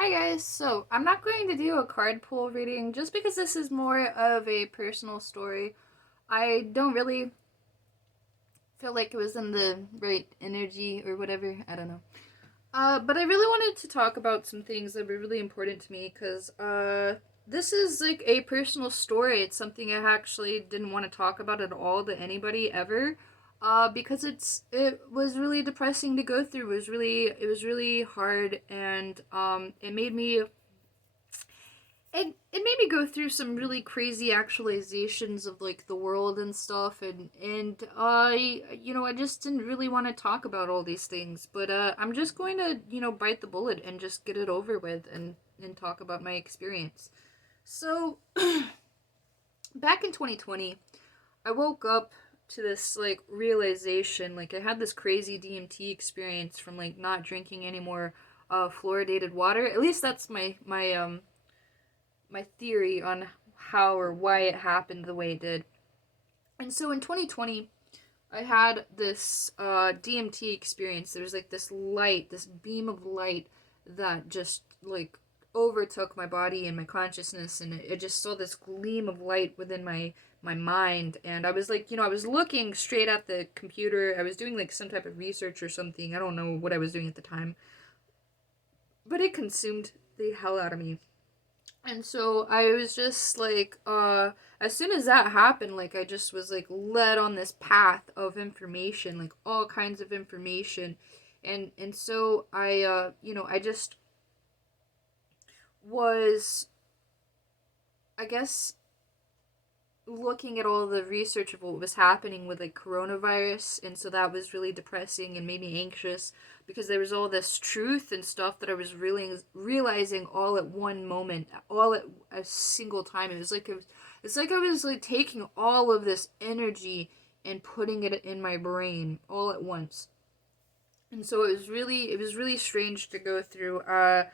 Hi guys, so I'm not going to do a card pull reading just because this is more of a personal story. I don't really feel like it was in the right energy or whatever, I don't know. But I really wanted to talk about some things that were really important to me because this is like a personal story. It's something I actually didn't want to talk about at all to anybody ever. Because it was really depressing to go through. It was really hard, and it made me go through some really crazy actualizations of like the world and stuff, and I just didn't really want to talk about all these things, but I'm just going to bite the bullet and just get it over with and talk about my experience. So back in 2020, I woke up to this like realization, like I had this crazy DMT experience from like not drinking any more fluoridated water. At least that's my theory on how or why it happened the way it did. And so in 2020, I had this DMT experience. There was like this light, this beam of light that just like overtook my body and my consciousness, and it just saw this gleam of light within my mind. And I was like, I was looking straight at the computer. I was doing like some type of research or something. I don't know what I was doing at the time, but it consumed the hell out of me. And so I was just like, as soon as that happened, like I just was like led on this path of information, like all kinds of information. And so I just was, I guess, looking at all the research of what was happening with like coronavirus, and so that was really depressing and made me anxious because there was all this truth and stuff that I was really realizing all at one moment, all at a single time. It's like I was like taking all of this energy and putting it in my brain all at once. And so it was really strange to go through. I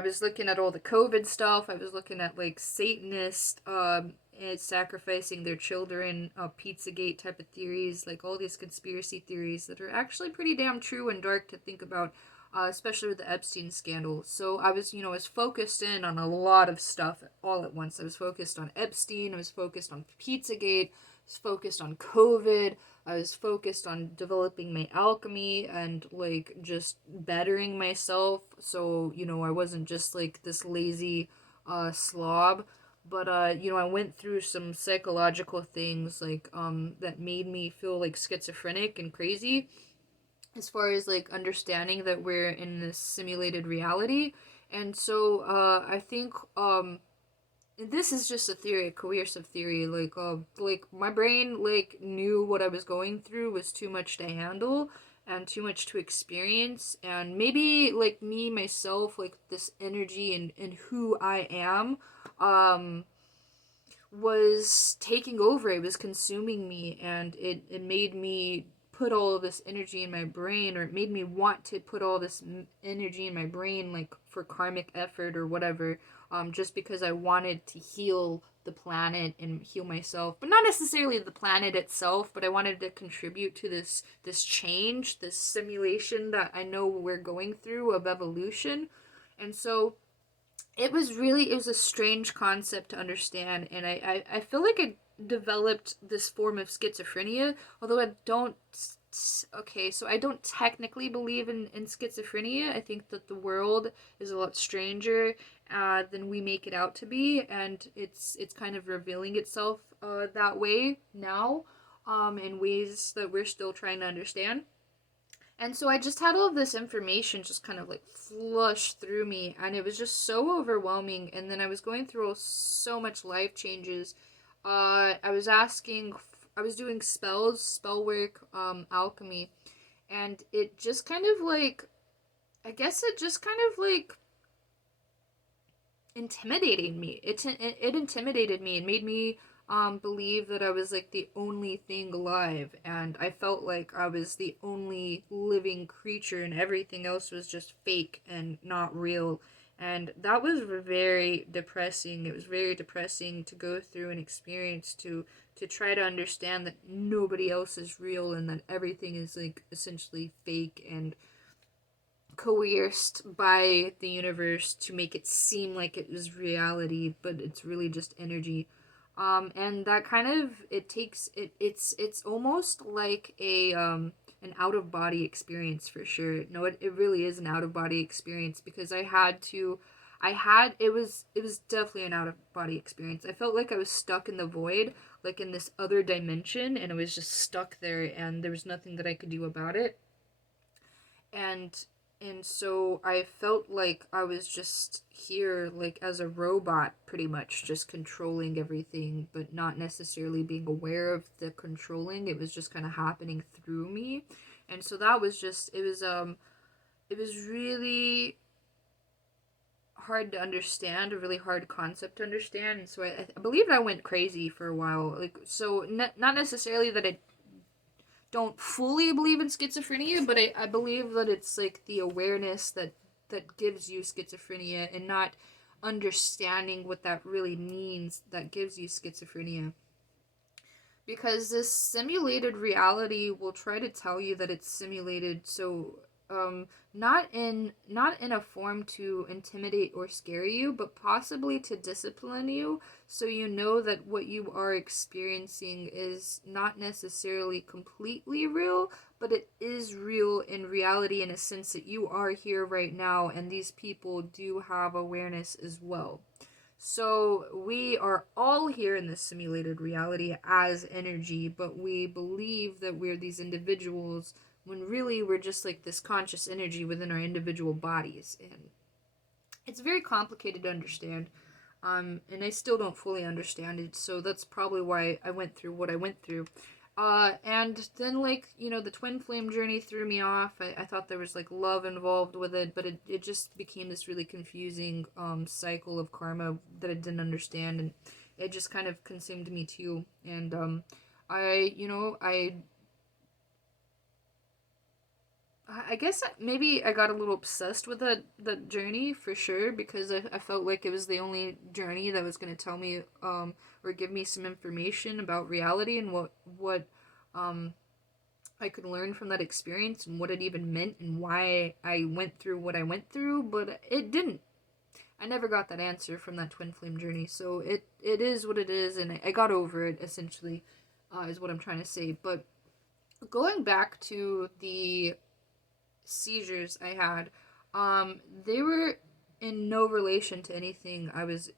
was looking at all the COVID stuff. I was looking at like Satanists and sacrificing their children, Pizzagate type of theories, like all these conspiracy theories that are actually pretty damn true and dark to think about, especially with the Epstein scandal. So I was focused in on a lot of stuff all at once. I was focused on Epstein. I was focused on Pizzagate. I was focused on COVID. I was focused on developing my alchemy and like just bettering myself. So, I wasn't just like this lazy slob. But I went through some psychological things like that made me feel like schizophrenic and crazy as far as like understanding that we're in this simulated reality. And so I think this is just a theory, a coercive theory. Like my brain like knew what I was going through was too much to handle and too much to experience, and maybe like me myself, like this energy and who I am, um, was taking over. It was consuming me, and it made me put all of this energy in my brain, or it made me want to put all this energy in my brain, like for karmic effort or whatever, just because I wanted to heal the planet and heal myself, but not necessarily the planet itself, but I wanted to contribute to this change, this simulation that I know we're going through of evolution. And so it was a strange concept to understand, and I feel like it developed this form of schizophrenia, although I don't. Okay, so I don't technically believe in schizophrenia. I think that the world is a lot stranger than we make it out to be, and it's kind of revealing itself that way now, in ways that we're still trying to understand. And so I just had all of this information just kind of like flush through me, and it was just so overwhelming. And then I was going through so much life changes. I was I was doing spell work, alchemy, and it just kind of like, I guess it just kind of like intimidating me. It intimidated me and made me believe that I was like the only thing alive, and I felt like I was the only living creature and everything else was just fake and not real. And that was very depressing. It was very depressing to go through and experience, to try to understand that nobody else is real and that everything is like essentially fake. And coerced by the universe to make it seem like it was reality, but it's really just energy. And that kind of it takes it. It's almost like a an out of body experience for sure. No, it really is an out of body experience because it was definitely an out of body experience. I felt like I was stuck in the void, like in this other dimension, and I was just stuck there, and there was nothing that I could do about it. And so I felt like I was just here like as a robot pretty much just controlling everything but not necessarily being aware of the controlling. It was just kind of happening through me. And so that was just it was really hard to understand, a really hard concept to understand. And so I believe I went crazy for a while. Like so not necessarily that I don't fully believe in schizophrenia, but I believe that it's like the awareness that gives you schizophrenia and not understanding what that really means that gives you schizophrenia. Because this simulated reality will try to tell you that it's simulated, so not in a form to intimidate or scare you, but possibly to discipline you, so you know that what you are experiencing is not necessarily completely real, but it is real in reality in a sense that you are here right now, and these people do have awareness as well. So we are all here in this simulated reality as energy, but we believe that we're these individuals when really we're just like this conscious energy within our individual bodies. And it's very complicated to understand. And I still don't fully understand it, so that's probably why I went through what I went through. And then, like, you know, the twin flame journey threw me off. I thought there was, like, love involved with it, but it just became this really confusing cycle of karma that I didn't understand, and it just kind of consumed me too. And I guess maybe I got a little obsessed with the journey for sure because I felt like it was the only journey that was going to tell me or give me some information about reality and what um I could learn from that experience and what it even meant and why I went through what I went through, but it didn't. I never got that answer from that twin flame journey, so it is what it is, and I got over it essentially, is what I'm trying to say. But going back to the seizures I had, they were in no relation to anything I was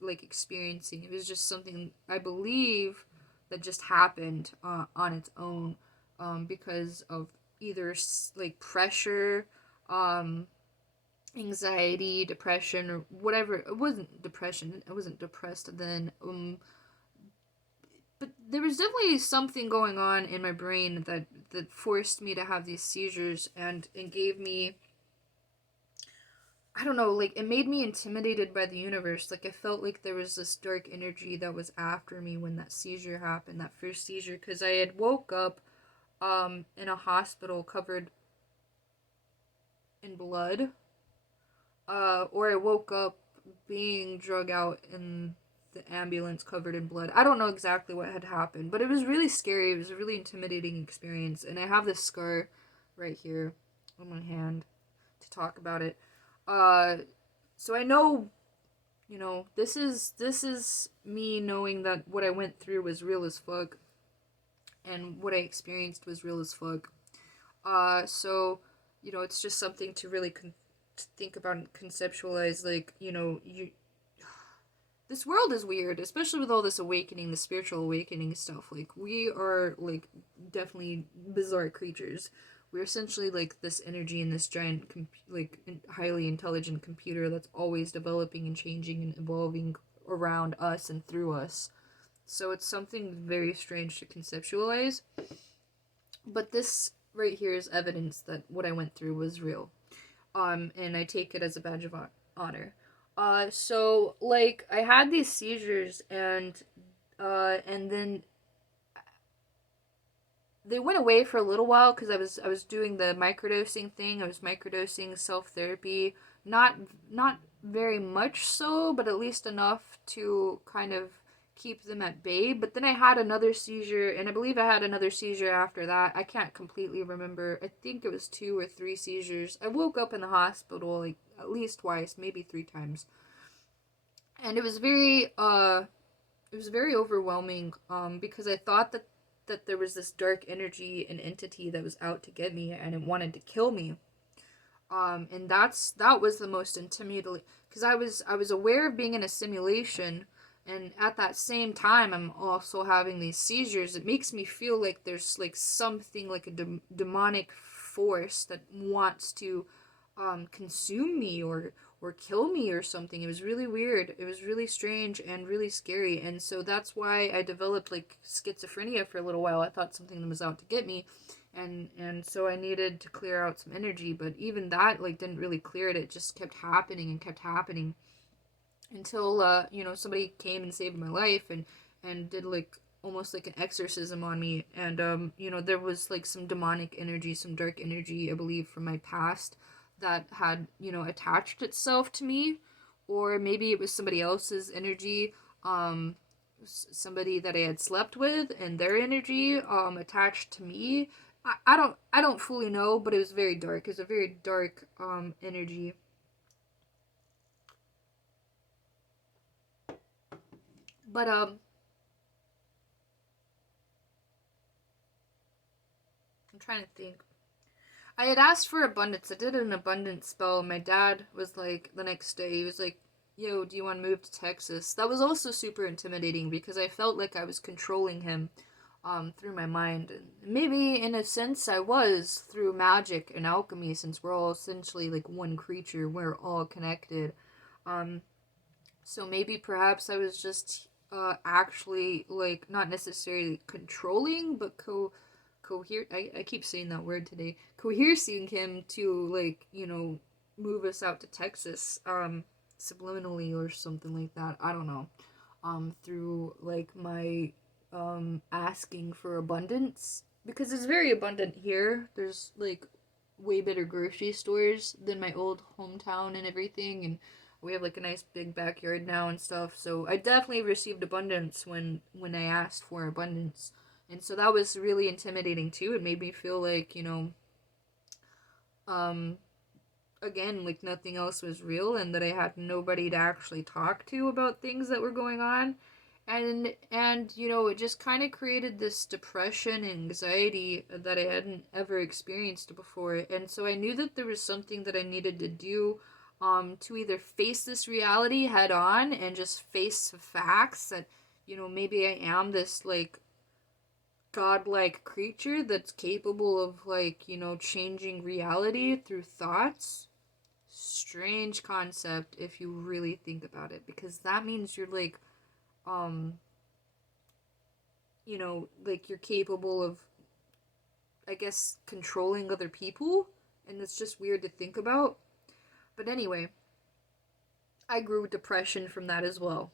like experiencing. It was just something I believe that just happened on its own, because of either like pressure, um, anxiety, depression, or whatever. It wasn't depression. I wasn't depressed then. But there was definitely something going on in my brain that forced me to have these seizures and gave me, I don't know, like it made me intimidated by the universe. Like I felt like there was this dark energy that was after me when that seizure happened, that first seizure, because I had woke up in a hospital covered in blood, or I woke up being drug out in the ambulance covered in blood. I don't know exactly what had happened, but it was really scary. It was a really intimidating experience, and I have this scar right here on my hand to talk about it. Uh, so I know, you know, this is me knowing that what I went through was real as fuck, and what I experienced was real as fuck. So you know, it's just something to really to think about and conceptualize. Like, you know, you this world is weird, especially with all this awakening, the spiritual awakening stuff. Like, we are, like, definitely bizarre creatures. We're essentially, like, this energy in this giant, highly intelligent computer that's always developing and changing and evolving around us and through us. So it's something very strange to conceptualize. But this right here is evidence that what I went through was real. And I take it as a badge of honor. So like I had these seizures, and then they went away for a little while because I was doing the microdosing thing. I was microdosing self therapy, not very much so, but at least enough to kind of keep them at bay. But then I had another seizure, and I believe I had another seizure after that. I can't completely remember. I think it was 2 or 3 seizures. I woke up in the hospital like at least twice, maybe 3 times. And it was very overwhelming because I thought that there was this dark energy and entity that was out to get me and it wanted to kill me. And that was the most intimidating, because I was aware of being in a simulation, and at that same time I'm also having these seizures. It makes me feel like there's like something like a demonic force that wants to consume me or kill me or something. It was really weird. It was really strange and really scary. And so that's why I developed like schizophrenia for a little while. I thought something was out to get me. And so I needed to clear out some energy, but even that like didn't really clear it. It just kept happening and kept happening until somebody came and saved my life and did like almost like an exorcism on me. And there was like some demonic energy, some dark energy, I believe, from my past that had attached itself to me, or maybe it was somebody else's energy, somebody that I had slept with and their energy attached to me. I don't fully know, but it was very dark. It was a very dark energy. But I'm trying to think. I had asked for abundance. I did an abundance spell. My dad was like, the next day, he was like, yo, do you want to move to Texas? That was also super intimidating because I felt like I was controlling him through my mind. And maybe in a sense I was through magic and alchemy, since we're all essentially like one creature. We're all connected. Um, so maybe perhaps I was just actually like not necessarily controlling, but I keep saying that word today. Coercing him to like, move us out to Texas subliminally or something like that. I don't know. Through like my asking for abundance, because it's very abundant here. There's like way better grocery stores than my old hometown and everything, and we have like a nice big backyard now and stuff. So I definitely received abundance when I asked for abundance. And so that was really intimidating too. It made me feel like, um again, like nothing else was real, and that I had nobody to actually talk to about things that were going on. And it just kind of created this depression and anxiety that I hadn't ever experienced before. And so I knew that there was something that I needed to do, to either face this reality head on and just face the facts that, maybe I am this like godlike creature that's capable of like, changing reality through thoughts. Strange concept if you really think about it, because that means you're like um like you're capable of, I guess, controlling other people, and it's just weird to think about. But anyway, I grew depression from that as well.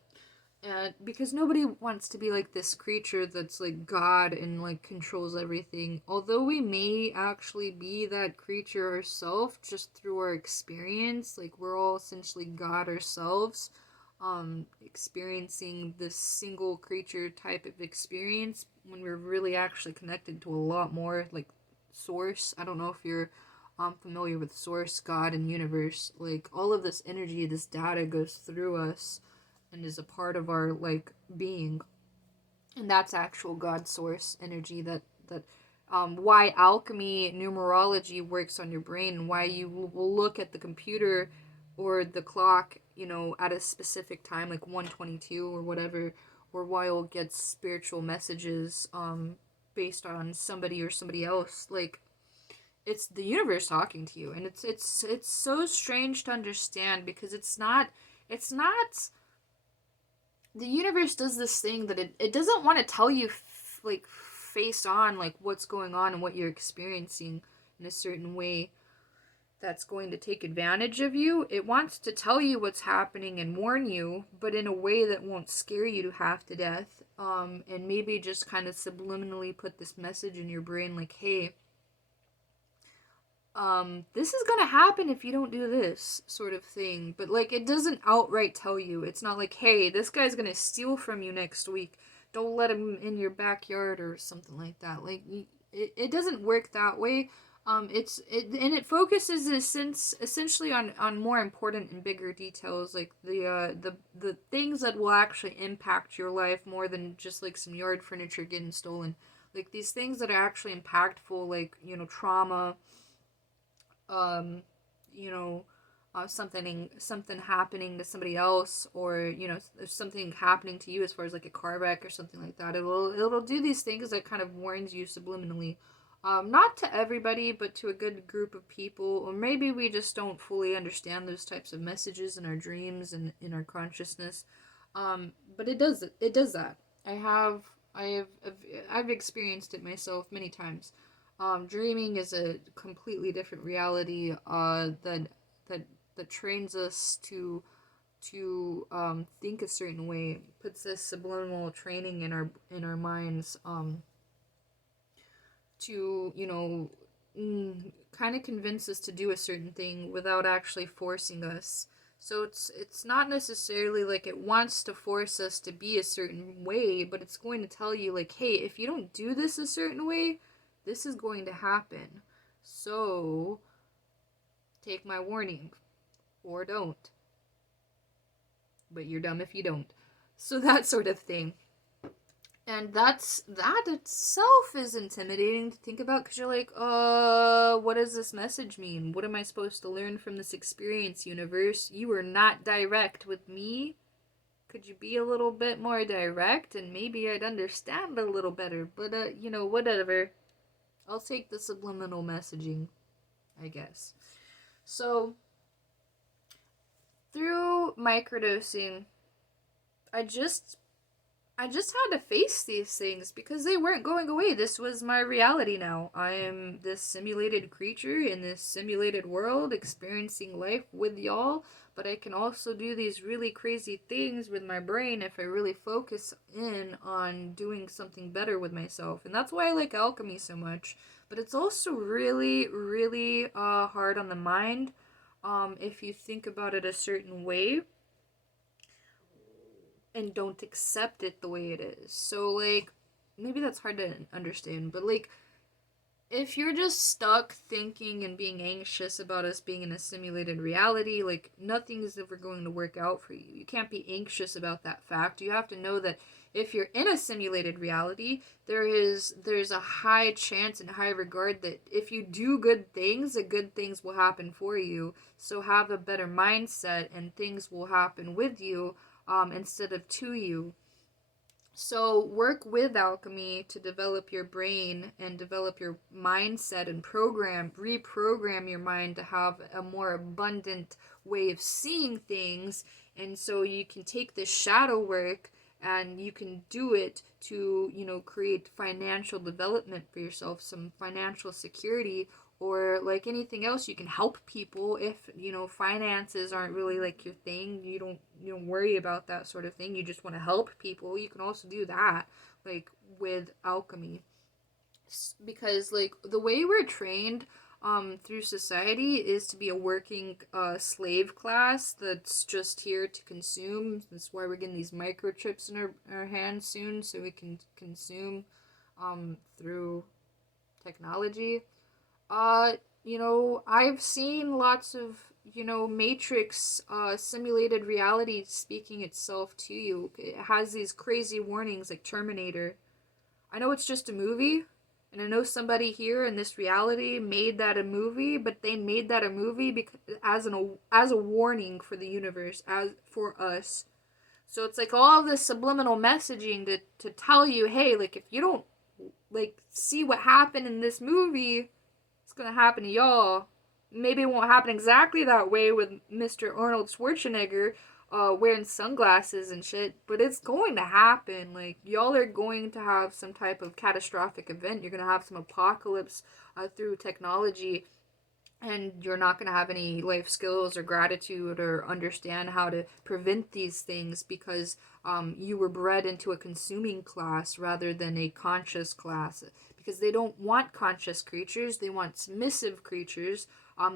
And because nobody wants to be like this creature that's like God and like controls everything. Although we may actually be that creature ourselves just through our experience, like we're all essentially God ourselves, experiencing this single creature type of experience when we're really actually connected to a lot more, like source. I don't know if you're familiar with source, God, and universe. Like all of this energy, this data goes through us and is a part of our like being, and that's actual God source energy. That why alchemy numerology works on your brain, and why you will look at the computer or the clock, at a specific time like 122 or whatever, or why you'll get spiritual messages based on somebody or somebody else. Like it's the universe talking to you, and it's so strange to understand, because it's not the universe does this thing that it doesn't want to tell you like face on like what's going on and what you're experiencing in a certain way that's going to take advantage of you. It wants to tell you what's happening and warn you, but in a way that won't scare you to half to death, and maybe just kind of subliminally put this message in your brain like, hey, this is gonna happen if you don't do this sort of thing. But like, it doesn't outright tell you. It's not like, hey, this guy's gonna steal from you next week. Don't let him in your backyard or something like that. Like, it doesn't work that way. And it focuses essentially on more important and bigger details, like the things that will actually impact your life more than just like some yard furniture getting stolen. Like these things that are actually impactful, like trauma, um, you know, something happening to somebody else, or there's something happening to you as far as like a car wreck or something like that. It'll do these things that kind of warns you subliminally. Not to everybody, but to a good group of people, or maybe we just don't fully understand those types of messages in our dreams and in our consciousness. But it does that. I have I've experienced it myself many times. Dreaming is a completely different reality that that trains us to think a certain way, puts this subliminal training in our minds, to kind of convince us to do a certain thing without actually forcing us. So it's not necessarily like it wants to force us to be a certain way, but it's going to tell you like, hey, if you don't do this a certain way, this is going to happen. So take my warning, or don't. But you're dumb if you don't. So that sort of thing. And that itself is intimidating to think about, because you're like, what does this message mean? What am I supposed to learn from this experience, universe? You were not direct with me. Could you be a little bit more direct, and maybe I'd understand a little better? But whatever. I'll take the subliminal messaging, I guess. So through microdosing, I just I just had to face these things because they weren't going away. This was my reality now. I am this simulated creature in this simulated world experiencing life with y'all, but I can also do these really crazy things with my brain if I really focus in on doing something better with myself. And that's why I like alchemy so much. But it's also really, really hard on the mind, if you think about it a certain way and don't accept it the way it is. So, like, maybe that's hard to understand, but like, if you're just stuck thinking and being anxious about us being in a simulated reality, like, nothing is ever going to work out for you. You can't be anxious about that fact. You have to know that if you're in a simulated reality, there's a high chance and high regard that if you do good things, that good things will happen for you. So have a better mindset and things will happen with you, instead of to you. So work with alchemy to develop your brain and develop your mindset and reprogram your mind to have a more abundant way of seeing things. And so you can take this shadow work and you can do it to, create financial development for yourself, some financial security, or like anything else. You can help people if finances aren't really like your thing. You don't worry about that sort of thing. You just want to help people. You can also do that, like, with alchemy, because like the way we're trained through society is to be a working slave class that's just here to consume. That's why we're getting these microchips in our hands soon, so we can consume through technology. uh I've seen lots of Matrix simulated reality speaking itself to you. It has these crazy warnings like Terminator. I know it's just a movie, and I know somebody here in this reality made that a movie, but they made that a movie because as a warning for the universe, as for us. So it's like all of this subliminal messaging to tell you, hey, like, if you don't like see what happened in this movie, it's gonna happen to y'all. Maybe it won't happen exactly that way with Mr. Arnold Schwarzenegger wearing sunglasses and shit, but it's going to happen. Like, y'all are going to have some type of catastrophic event. You're gonna have some apocalypse through technology, and you're not going to have any life skills or gratitude or understand how to prevent these things because you were bred into a consuming class rather than a conscious class, because they don't want conscious creatures, they want submissive creatures.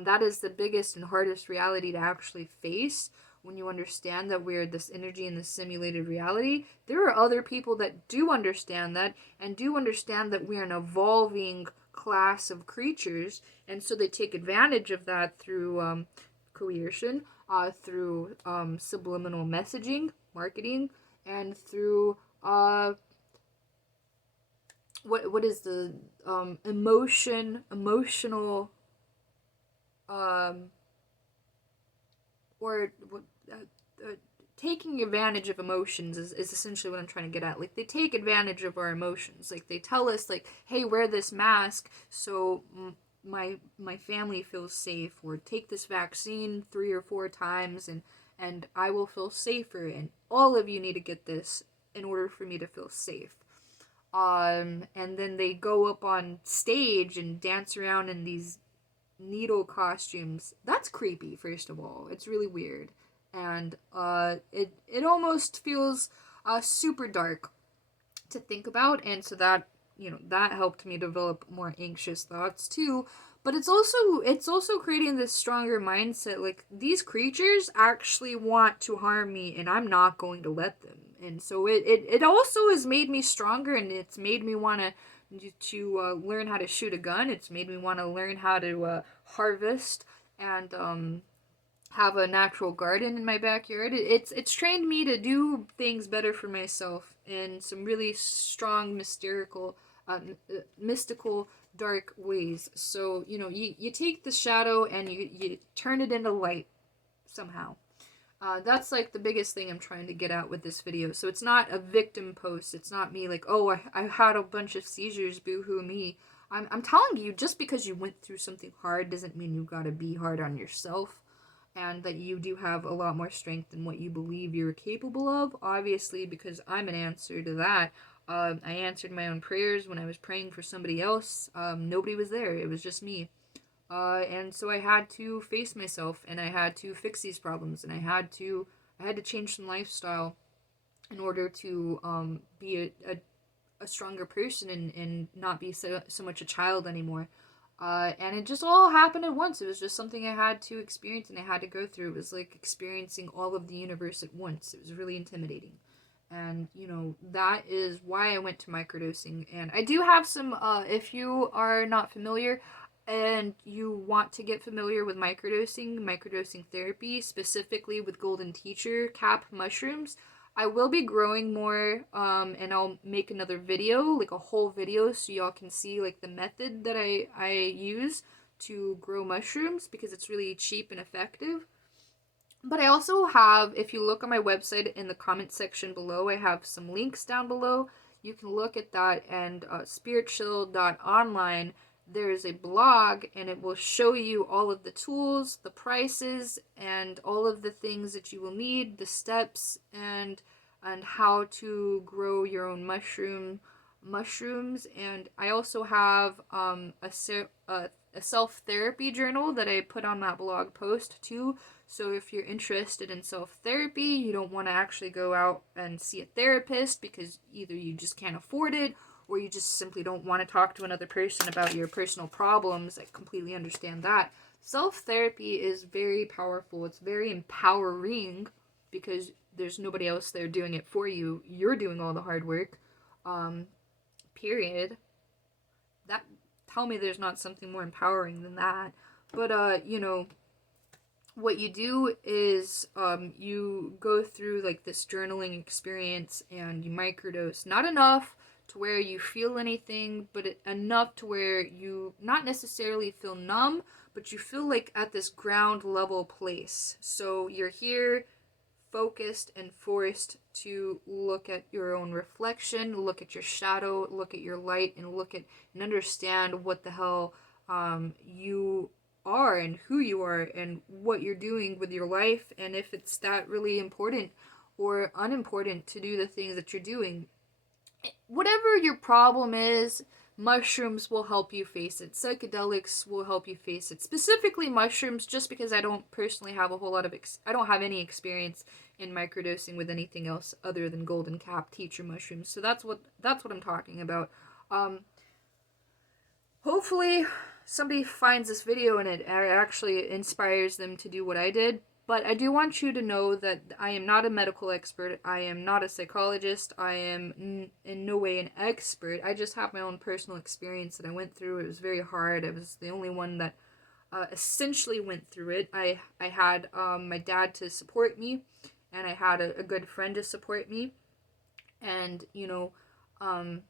That is the biggest and hardest reality to actually face. When you understand that we're this energy in this simulated reality, there are other people that do understand that, and do understand that we're an evolving class of creatures, and so they take advantage of that through coercion, through subliminal messaging, marketing, and through what is the emotional or taking advantage of emotions is essentially what I'm trying to get at. Like, they take advantage of our emotions. Like, they tell us, like, hey, wear this mask so my family feels safe, or take this vaccine 3 or 4 times and I will feel safer, and all of you need to get this in order for me to feel safe. And then they go up on stage and dance around in these needle costumes. That's creepy, first of all. It's really weird. And it almost feels super dark to think about, and so that, that helped me develop more anxious thoughts too. But it's also creating this stronger mindset, like, these creatures actually want to harm me and I'm not going to let them. And so it also has made me stronger, and it's made me want to learn how to shoot a gun. It's made me want to learn how to harvest and have a natural garden in my backyard. It's trained me to do things better for myself in some really strong, mystical, dark ways. So, you take the shadow and you turn it into light somehow. That's like the biggest thing I'm trying to get at with this video. So it's not a victim post. It's not me like, oh, I had a bunch of seizures, boo-hoo me. I'm telling you, just because you went through something hard doesn't mean you gotta be hard on yourself, and that you do have a lot more strength than what you believe you're capable of. Obviously, because I'm an answer to that. I answered my own prayers when I was praying for somebody else. Nobody was there. It was just me. And so I had to face myself, and I had to fix these problems, and I had to change some lifestyle in order to be a stronger person, and not be so much a child anymore. And it just all happened at once. It was just something I had to experience and I had to go through. It was like experiencing all of the universe at once. It was really intimidating. And, that is why I went to microdosing. And I do have some, if you are not familiar and you want to get familiar with microdosing therapy, specifically with golden teacher cap mushrooms, I will be growing more, and I'll make another video, like a whole video, so y'all can see, like, the method that I use to grow mushrooms, because it's really cheap and effective. But I also have, if you look on my website in the comment section below, I have some links down below. You can look at that, and spiritchill.online, there's a blog, and it will show you all of the tools, the prices, and all of the things that you will need, the steps, and how to grow your own mushrooms. And I also have a self-therapy journal that I put on that blog post too. So if you're interested in self-therapy, you don't want to actually go out and see a therapist because either you just can't afford it, or you just simply don't want to talk to another person about your personal problems, I completely understand that. Self-therapy is very powerful. It's very empowering because there's nobody else there doing it for you. You're doing all the hard work. Period. That, tell me there's not something more empowering than that. But what you do is you go through like this journaling experience and you microdose. Not enough to where you feel anything, but enough to where you not necessarily feel numb, but you feel like at this ground level place. So you're here focused and forced to look at your own reflection, look at your shadow, look at your light, and look at and understand what the hell you are and who you are and what you're doing with your life, and if it's that really important or unimportant to do the things that you're doing. Whatever your problem is, mushrooms will help you face it. Psychedelics will help you face it. Specifically mushrooms, just because I don't personally have a whole lot of I don't have any experience in microdosing with anything else other than golden cap teacher mushrooms. So that's what I'm talking about. hopefully somebody finds this video and it actually inspires them to do what I did. But I do want you to know that I am not a medical expert. I am not a psychologist. I am in no way an expert. I just have my own personal experience that I went through. It was very hard. I was the only one that essentially went through it. I had my dad to support me, and I had a good friend to support me. And, um,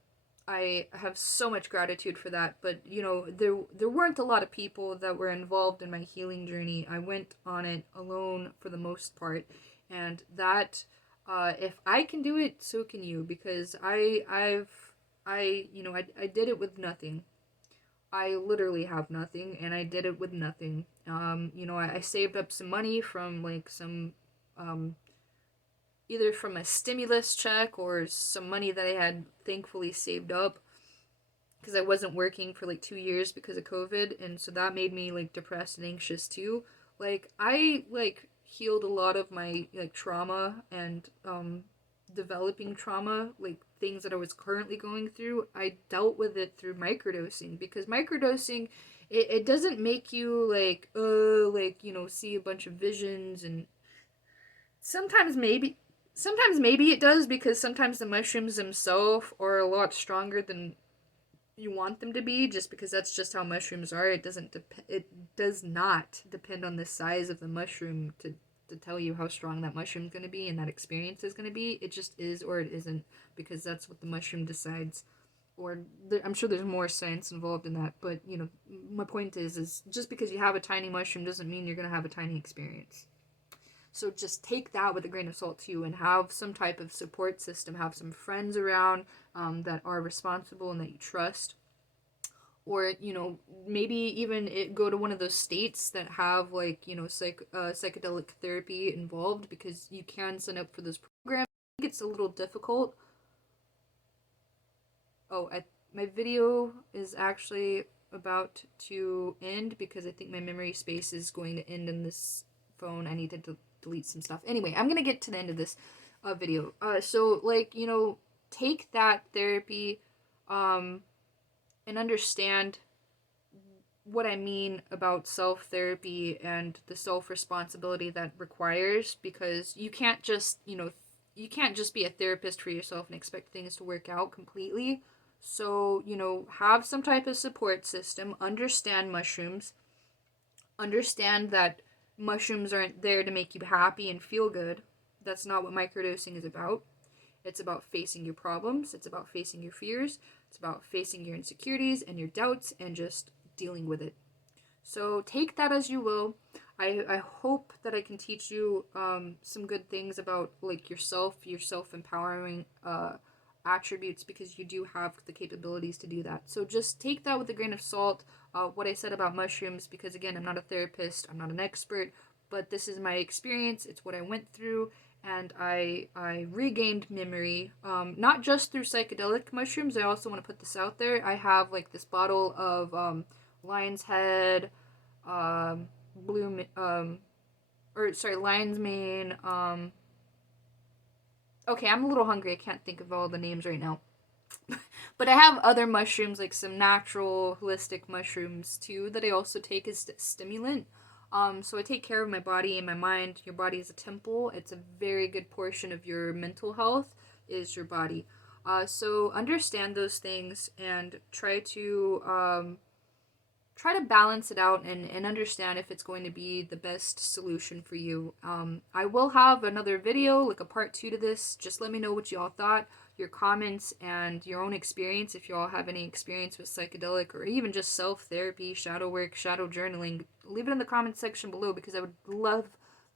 I have so much gratitude for that. But there weren't a lot of people that were involved in my healing journey. I went on it alone for the most part, and that if I can do it, so can you. Because I did it with nothing. I literally have nothing, and I did it with nothing. I saved up some money from like some um, either from a stimulus check or some money that I had thankfully saved up because I wasn't working for like 2 years because of COVID, and so that made me like depressed and anxious too. Like I like healed a lot of my like trauma and developing trauma, like things that I was currently going through. I dealt with it through microdosing because microdosing it doesn't make you like see a bunch of visions and sometimes maybe it does because sometimes the mushrooms themselves are a lot stronger than you want them to be just because that's just how mushrooms are. It does not depend on the size of the mushroom to tell you how strong that mushroom's going to be and that experience is going to be. It just is or it isn't because that's what the mushroom decides. Or I'm sure there's more science involved in that, but my point is just because you have a tiny mushroom doesn't mean you're going to have a tiny experience. So just take that with a grain of salt too, and have some type of support system. Have some friends around that are responsible and that you trust. Or maybe even go to one of those states that have like psychedelic therapy involved, because you can sign up for those programs. I think it's a little difficult. Oh, my video is actually about to end because I think my memory space is going to end in this phone. I need to delete some stuff. Anyway, I'm gonna get to the end of this video. So like take that therapy, and understand what I mean about self therapy and the self responsibility that requires, because you can't just be a therapist for yourself and expect things to work out completely. So, have some type of support system, understand mushrooms, understand that mushrooms aren't there to make you happy and feel good. That's not what microdosing is about. It's about facing your problems, it's about facing your fears, it's about facing your insecurities and your doubts and just dealing with it. So take that as you will. I hope that I can teach you some good things about like your self empowering attributes, because you do have the capabilities to do that. So just take that with a grain of salt. What I said about mushrooms, because again, I'm not a therapist, I'm not an expert, but this is my experience. It's what I went through, and I regained memory, not just through psychedelic mushrooms. I also want to put this out there. I have like this bottle of lion's head, blue, lion's mane. Okay, I'm a little hungry. I can't think of all the names right now. But I have other mushrooms, like some natural holistic mushrooms too, that I also take as stimulant. So I take care of my body and my mind. Your body is a temple. It's a very good portion of your mental health is your body. So understand those things and try to balance it out and understand if it's going to be the best solution for you. I will have another video, like a part 2 to this. Just let me know what y'all thought, your comments, and your own experience. If y'all have any experience with psychedelic or even just self-therapy, shadow work, shadow journaling, leave it in the comment section below, because I would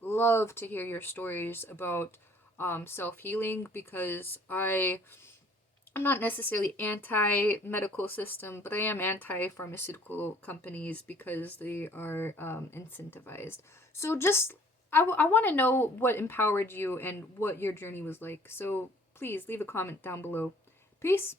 love to hear your stories about self-healing, because I'm not necessarily anti-medical system, but I am anti-pharmaceutical companies because they are incentivized. So I want to know what empowered you and what your journey was like. So please leave a comment down below. Peace.